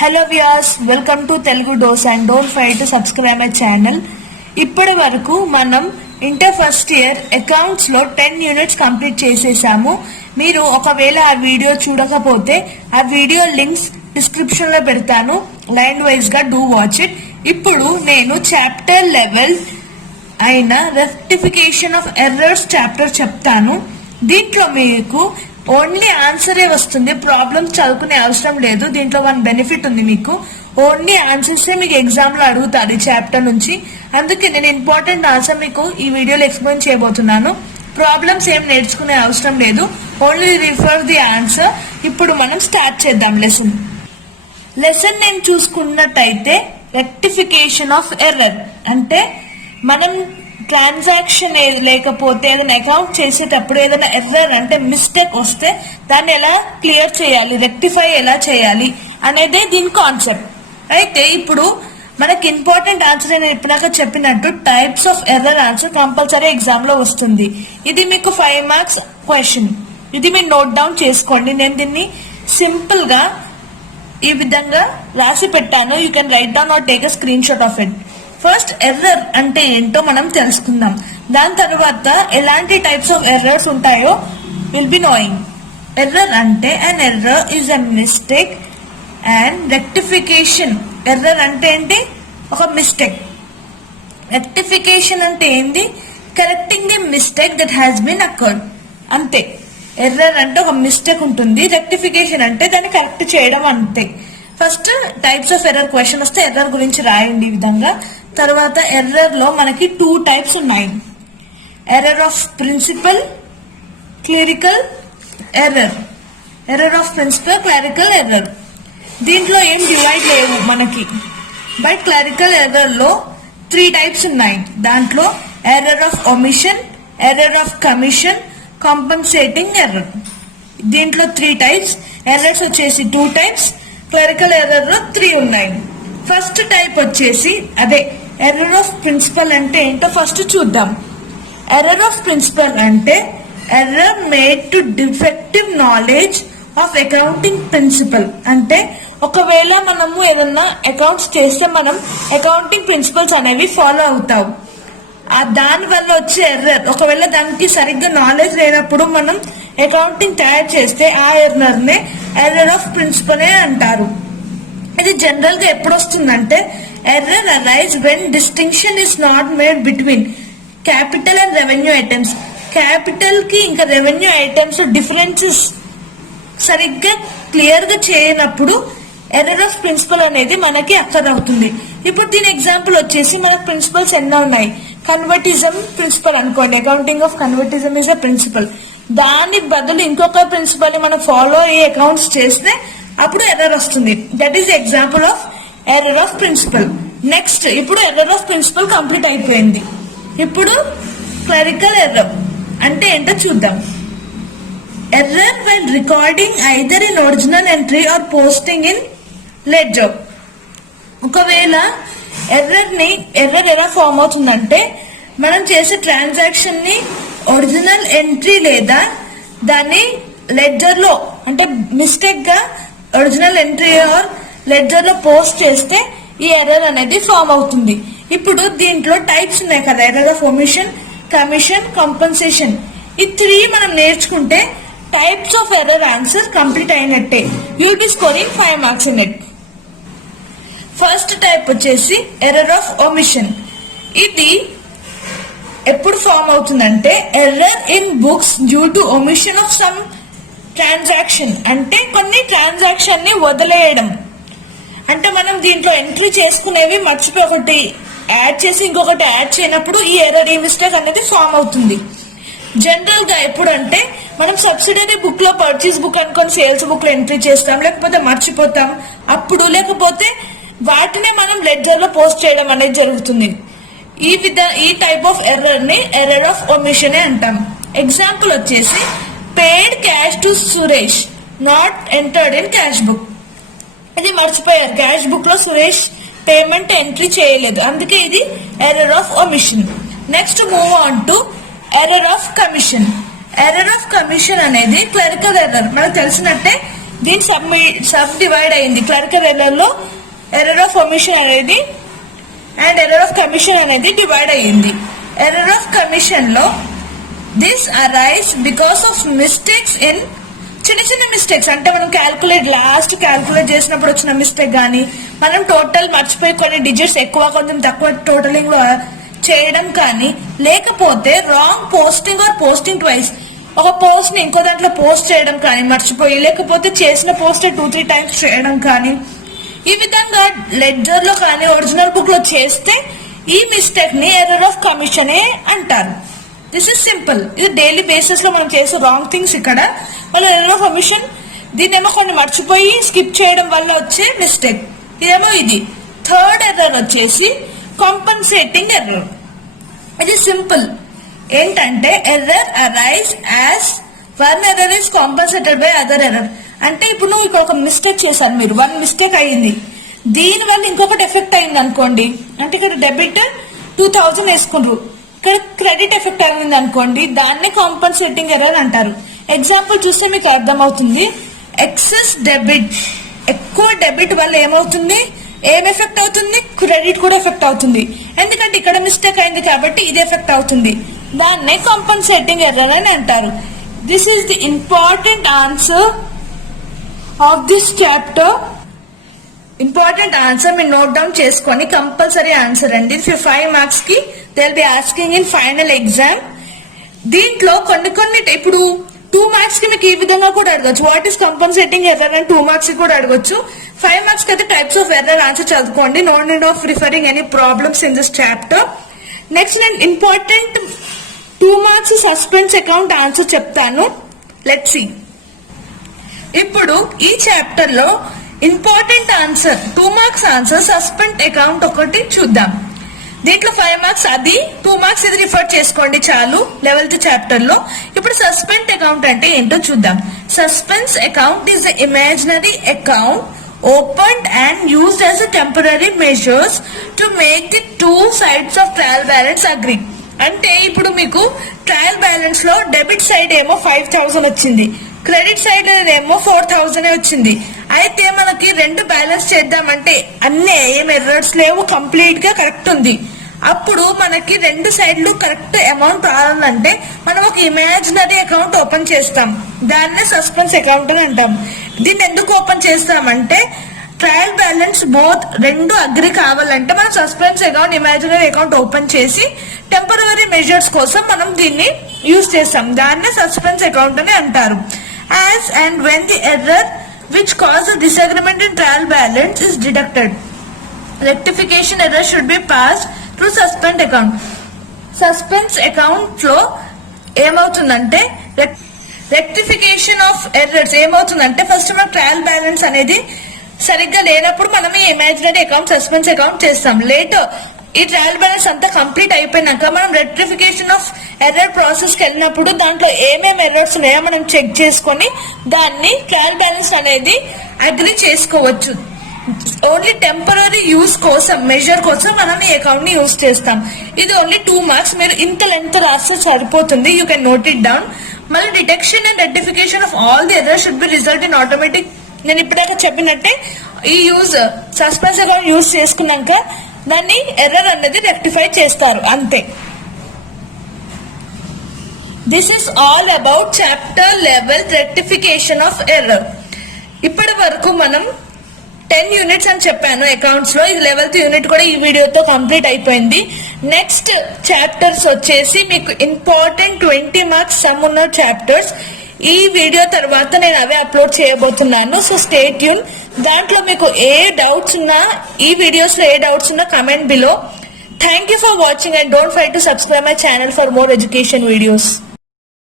Hello viewers, welcome to Telugu dose and don't forget to subscribe my channel. ఇప్పటి వరకు మనం inter first year accounts లో 10 units complete చేసేసాము. మీరు ఒకవేళ ఆ వీడియో చూడకపోతే ఆ వీడియో లింక్స్ డిస్క్రిప్షన్ లో పెడతాను. లైన్ వైజ్ గా డూ వాచ్ ఇట్. ఇప్పుడు నేను చాప్టర్ లెవెల్ అయిన రెక్టిఫికేషన్ ఆఫ్ ఎర్రర్స్ చాప్టర్ చెప్తాను. దీంట్లో మీకు ఓన్లీ ఆన్సరే వస్తుంది, ప్రాబ్లమ్స్ చదువుకునే అవసరం లేదు. దీంట్లో వన్ బెనిఫిట్ ఉంది, మీకు ఓన్లీ ఆన్సర్స్ మీకు ఎగ్జామ్ లో అడుగుతారు ఈ చాప్టర్ నుంచి. అందుకే నేను ఇంపార్టెంట్ ఆన్సర్ మీకు ఈ వీడియోలో ఎక్స్ప్లెయిన్ చేయబోతున్నాను. ప్రాబ్లమ్స్ ఏం నేర్చుకునే అవసరం లేదు, ఓన్లీ రిఫర్ ది ఆన్సర్. ఇప్పుడు మనం స్టార్ట్ చేద్దాం లెసన్ నేను చూసుకున్నట్టయితే రెక్టిఫికేషన్ ఆఫ్ ఎర్రర్ అంటే మనం ట్రాన్సాక్షన్ లేకపోతే ఏదైనా అకౌంట్ చేసేటప్పుడు ఏదైనా ఎర్రర్ అంటే మిస్టేక్ వస్తే దాన్ని ఎలా క్లియర్ చేయాలి, రెక్టిఫై ఎలా చేయాలి అనేదే దీని కాన్సెప్ట్. అయితే ఇప్పుడు మనకి ఇంపార్టెంట్ ఆన్సర్ నేను ఇప్పటిదాకా చెప్పినట్టు types of error answer compulsory exam లో వస్తుంది. ఇది మీకు 5 మార్క్స్ క్వశ్చన్. ఇది మీరు నోట్ డౌన్ చేసుకోండి. నేను దీన్ని సింపుల్ గా ఈ విధంగా రాసి పెట్టాను. You can write down or take a screenshot of it. First error అంటే ఏంటో మనం తెలుసుకుందాం. దాని తర్వాత ఎలాంటి టైప్స్ ఆఫ్ ఎర్రర్స్ ఉంటాయో విల్ బి నోయింగ్. ఎర్రర్ అంటే an error is a mistake and rectification. Error అంటే ఏంటి? ఒక మిస్టేక్. రెక్టిఫికేషన్ అంటే ఏంటి? Correcting the mistake that has been occurred. అంతే. ఎర్రర్ అంటే ఒక మిస్టేక్ ఉంటుంది, రెక్టిఫికేషన్ అంటే దాన్ని కరెక్ట్ చేయడం అంతే. First types of error question వస్తే ఎర్రర్ గురించి రాయండి ఈ విధంగా. తర్వాత ఎర్రర్ లో మనకి 2 టైప్స్ ఉన్నాయి. Error of principle, clerical error. Error of principle, clerical error. దీంట్లో ఏం డివైడ్ లేవు మనకి. బట్ క్లరికల్ ఎర్రర్ లో 3 టైప్స్ ఉన్నాయి. దాంట్లో error of omission, error of commission, compensating error. దీంట్లో 3 టైప్స్. ఎర్రర్స్ వచ్చేసి 2 టైప్స్. క్లరికల్ ఎర్రర్ లో 3 ఉన్నాయి. ఫస్ట్ టైప్ వచ్చేసి అదే ఎర్రర్ ఆఫ్ ప్రిన్సిపల్ అంటే ఏంటో ఫస్ట్ చూద్దాం. ఎర్రర్ ఆఫ్ ప్రిన్సిపల్ అంటే error made to defective knowledge of accounting principle. అంటే ఒకవేళ మనము ఏదన్నా అకౌంట్స్ చేస్తే మనం అకౌంటింగ్ ప్రిన్సిపల్స్ అనేవి ఫాలో అవుతాం. దాని వల్ల వచ్చే ఎర్రర్, ఒకవేళ దానికి సరిగ్గా నాలెడ్జ్ లేనప్పుడు మనం అకౌంటింగ్ తయారు చేస్తే ఆ ఎర్రర్ నే ఎర్రర్ ఆఫ్ ప్రిన్సిపల్ అంటారు. ఇది జనరల్ గా ఎప్పుడు వస్తుందంటే error arise when distinction is not made between capital and revenue items. Capital కి ఇంకా రెవెన్యూ ఐటమ్స్ డిఫరెన్సెస్ సరిగ్గా క్లియర్ గా చేయనప్పుడు ఎర్రర్ ఆఫ్ ప్రిన్సిపల్ అనేది మనకి అక్కర్ అవుతుంది. ఇప్పుడు దీని ఎగ్జాంపుల్ వచ్చేసి మనకు ప్రిన్సిపల్స్ ఎన్నో ఉన్నాయి. కన్వర్టిజం ప్రిన్సిపల్ అనుకోండి. Accounting of conservatism is a principle. దాని బదులు ఇంకొక ప్రిన్సిపల్ ని మనం ఫాలో అయ్యి అకౌంట్స్ చేస్తే అప్పుడు ఎర్రర్ వస్తుంది. That is example of error of principle. Next ఇప్పుడు ఎర్రర్ ఆఫ్ ప్రిన్సిపల్ కంప్లీట్ అయిపోయింది. ఇప్పుడు క్లరికల్ ఎర్రర్ అంటే ఏంటో చూద్దాం. Error when recording either in original entry or posting in ledger. ఒకవేళ ఎర్రర్ ఎలా ఫామ్ అవుతుందంటే మనం చేసే ట్రాన్సాక్షన్ ని ఒరిజినల్ ఎంట్రీ లేదా దాన్ని లెడ్జర్ లో అంటే మిస్టేక్ గా ఒరిజినల్ ఎంట్రీ ఆర్ లెడ్జర్ లో పోస్ట్ చేస్తే ఈ ఎర్రర్ అనేది ఫామ్ అవుతుంది. ఇప్పుడు దీంట్లో టైప్స్ ఉన్నాయి కదా, error of omission, commission, compensation. ఈ 3 మనం నేర్చుకుంటే types of error answer complete అయినట్టే. You'll be scoring 5 marks in it. First type వచ్చేసి ఎర్రర్ ఆఫ్ ఒమిషన్. ఇది ఎప్పుడు ఫామ్ అవుతుందంటే error in books due to omission of some transaction. అంటే కొన్ని ట్రాన్సాక్షన్ ని వదిలేయడం. అంటే మనం దీంట్లో ఎంట్రీ చేసుకునేవి మర్చిపోయి ఒకటి యాడ్ చేసి ఇంకొకటి యాడ్ చేయనప్పుడు ఈ ఎర్రర్, ఈ మిస్టేక్ అనేది ఫామ్ అవుతుంది. జనరల్ గా ఎప్పుడంటే మనం సబ్సిడరీ బుక్ లో పర్చేస్ బుక్ అనుకొని సేల్స్ బుక్ లో ఎంట్రీ చేస్తాం, లేకపోతే మర్చిపోతాం అప్పుడు, లేకపోతే వాటిని మనం లెడ్జర్ లో పోస్ట్ చేయడం అనేది జరుగుతుంది. ఈ టైప్ ఆఫ్ ఎర్రర్ ని ఎర్రర్ ఆఫ్ ఒమిషన్ అంటాం. ఎగ్జాంపుల్ వచ్చేసి paid cash to Suresh not entered in cash book. ఇది మర్చిపోయారు, క్యాష్ బుక్ లో సురేష్ పేమెంట్ ఎంట్రీ చేయలేదు, అందుకే ఇది error of omission. Next move on to error of commission. Error of commission అనేది క్లరికల్ ఎర్రర్. మనకు తెలిసినట్టే దీని సబ్ డివైడ్ అయింది. క్లరికల్ ఎర్రర్ లో ఎర్రర్ ఆఫ్ ఒమిషన్ అనేది అండ్ ఎర్రర్ ఆఫ్ కమిషన్ అనేది డివైడ్ అయ్యింది. ఎర్రర్ ఆఫ్ కమిషన్ లో this arise because of mistakes in చిన్న మిస్టేక్స్, అంటే మనం లాస్ట్ క్యాల్కులేట్ చేసినప్పుడు వచ్చిన మిస్టేక్ కానీ, మనం టోటల్ మర్చిపోయి కొన్ని డిజిట్స్ ఎక్కువ కొంచెం తక్కువ టోటలింగ్ లో చేయడం కానీ, లేకపోతే wrong posting or posting twice, ఒక పోస్ట్ ని ఇంకో దాంట్లో పోస్ట్ చేయడం కానీ మర్చిపోయి, లేకపోతే చేసిన పోస్ట్ 2-3 టైమ్స్ చేయడం కానీ, ఈ విధంగా లెడ్జర్ లో కానీ ఒరిజినల్ బుక్ లో చేస్తే ఈ మిస్టేక్ ని ఎర్రర్ ఆఫ్ కమిషన్ అంటారు. This is simple. ఇది డైలీ బేసిస్ లో మనం చేసే రాంగ్ థింగ్స్. ఇక్కడ మన ఎర్రర్ ఆఫ్ కమిషన్ దీనేమో కొన్ని మర్చిపోయి స్కిప్ చేయడం వల్ల వచ్చే మిస్టేక్. ఇదేమో ఇది. థర్డ్ ఎర్రర్ వచ్చేసి కాంపన్సేటింగ్ ఎర్రర్. ఇది సింపుల్. ఏంటంటే error arise as one error is compensated by other error. అంటే ఇప్పుడు నువ్వు ఇక్కడ ఒక మిస్టేక్ చేశారు, మీరు 1 మిస్టేక్ అయ్యింది, దీని వల్ల ఇంకొకటి ఎఫెక్ట్ అయింది అనుకోండి. అంటే ఇక్కడ డెబిట్ 2000 వేసుకుంటారు, ఇక్కడ క్రెడిట్ ఎఫెక్ట్ అయింది అనుకోండి, దాన్ని కాంపన్సేటింగ్ ఎర్రర్ అంటారు. ఎగ్జాంపుల్ చూస్తే మీకు అర్థమవుతుంది. ఎక్సెస్ డెబిట్, ఎక్కువ డెబిట్ వల్ల ఏమవుతుంది, ఏం ఎఫెక్ట్ అవుతుంది, క్రెడిట్ కూడా ఎఫెక్ట్ అవుతుంది. ఎందుకంటే ఇక్కడ మిస్టేక్ అయింది కాబట్టి ఇది ఎఫెక్ట్ అవుతుంది. దాన్నే కాంపన్సేటింగ్ ఎర్రర్ అని అంటారు. This is the important answer of this chapter. Important answer మీరు నోట్ డౌన్ చేసుకొని కంపల్సరీ ఆన్సర్ అండి. 5 మార్క్స్ కి they will be asking in final exam. దీంట్లో కొన్ని ఇప్పుడు 2 మార్క్స్ కి మీకు ఈ విధంగా కూడా అడగచ్చు. వాట్ ఈస్ కంపన్సేటింగ్ ఎర్రర్ అని 2 మార్క్స్ కి కూడా అడగచ్చు. 5 మార్క్స్ కి అయితే టైప్స్ ఆఫ్ ఎర్రర్ ఆన్సర్ చదువుకోండి. No need of referring any problems in this chapter. Next నేను important 2 marks suspense account answer చెప్తాను. Let's see. ఇప్పుడు ఈ చాప్టర్ లో important answer 2 marks answer suspend account ఒకటి చూద్దాం. దీంట్లో 5 మార్క్స్ అది, 2 మార్క్స్ ఇది రిఫర్ చేసుకోండి చాలు 11th చాప్టర్ లో. ఇప్పుడు సస్పెండ్ అకౌంట్ అంటే ఏంటో చూద్దాం. Suspense account is a imaginary account opened and used as a temporary measures to make the two sides of trial balance agree. అంటే ఇప్పుడు మీకు ట్రయల్ బ్యాలెన్స్ లో డెబిట్ సైడ్ ఏమో 5000 వచ్చింది, క్రెడిట్ సైడ్ ఏమో 4000 వచ్చింది. అయితే మనకి రెండు బ్యాలెన్స్ చేద్దామంటే అన్ని ఏం ఎర్రర్స్ లేవు, కంప్లీట్ గా కరెక్ట్ ఉంది. అప్పుడు మనకి రెండు సైడ్లు కరెక్ట్ అమౌంట్ రావాలంటే మనం ఒక ఇమాజినరీ అకౌంట్ ఓపెన్ చేస్తాం. దాన్నే సస్పెన్స్ అకౌంట్ అని అంటాం. దీన్ని ఎందుకు ఓపెన్ చేస్తామంటే ట్రయల్ బ్యాలెన్స్ బోత్ రెండు అగ్రి కావాలంటే మనం suspense account, imaginary account open చేసి టెంపరరీ మెజర్స్ కోసం మనం దీన్ని యూజ్ చేస్తాం. దాన్నే సస్పెన్స్ అకౌంట్ అని అంటారు. As and when the error which cause a disagreement in trial balance is deducted, rectification error should be passed through suspend account. Suspense account లో ఏమవుతుందంటే రెక్టిఫికేషన్ ఆఫ్ ఎర్రర్స్ ఏమవుతుందంటే ఫస్ట్ మన trial balance అనేది సరిగ్గా లేనప్పుడు మనం ఈ ఇమాజినరీ అకౌంట్ సస్పెన్స్ అకౌంట్ చేస్తాం. లేటర్ ఈ ట్రయల్ బ్యాలెన్స్ అంతా కంప్లీట్ అయిపోయినాక మనం రెక్టిఫికేషన్ ఆఫ్ ఎర్రర్ ప్రాసెస్ కి వెళ్ళినప్పుడు దాంట్లో ఏమేమి ఎర్రర్స్ ఉన్నాయో మనం చెక్ చేసుకొని దాన్ని ట్రయల్ బ్యాలెన్స్ అనేది అగ్రి చేసుకోవచ్చు. ఓన్లీ టెంపరరీ యూజ్ కోసం, మెజర్ కోసం మనం ఈ అకౌంట్ ని యూజ్ చేస్తాం. ఇది ఓన్లీ 2 మార్క్స్. మీరు ఇంత లెంత్ రాస్తే సరిపోతుంది. You can note it down. మళ్ళీ detection and rectification of all the errors should be result in automatic. నేను ఇప్పటిదాకా చెప్పినట్టే ఈ యూజ్ సస్పెన్స్ అకౌంట్ యూజ్ చేసుకున్నాక దాన్ని ఎర్రర్ అనేది రెక్టిఫై చేస్తారు, అంతే. This is all about chapter 11 rectification of error. ఇప్పటి వరకు మనం 10 యూనిట్స్ అని చెప్పాను అకౌంట్స్ లో. ఇది 11th యూనిట్ కూడా ఈ వీడియోతో కంప్లీట్ అయిపోయింది. నెక్స్ట్ చాప్టర్స్ వచ్చేసి మీకు ఇంపార్టెంట్ 20 మార్క్స్ సమ్ ఉన్న చాప్టర్స్. ఈ వీడియో తర్వాత నేను అవే అప్లోడ్ చేయబోతున్నాను. So stay tune. దాంట్లో మీకు ఏ డౌట్స్ ఉన్నా, ఈ వీడియోస్ లో ఏ డౌట్స్ ఉన్నా comment below. Thank you for watching and don't forget to subscribe my channel for more education videos.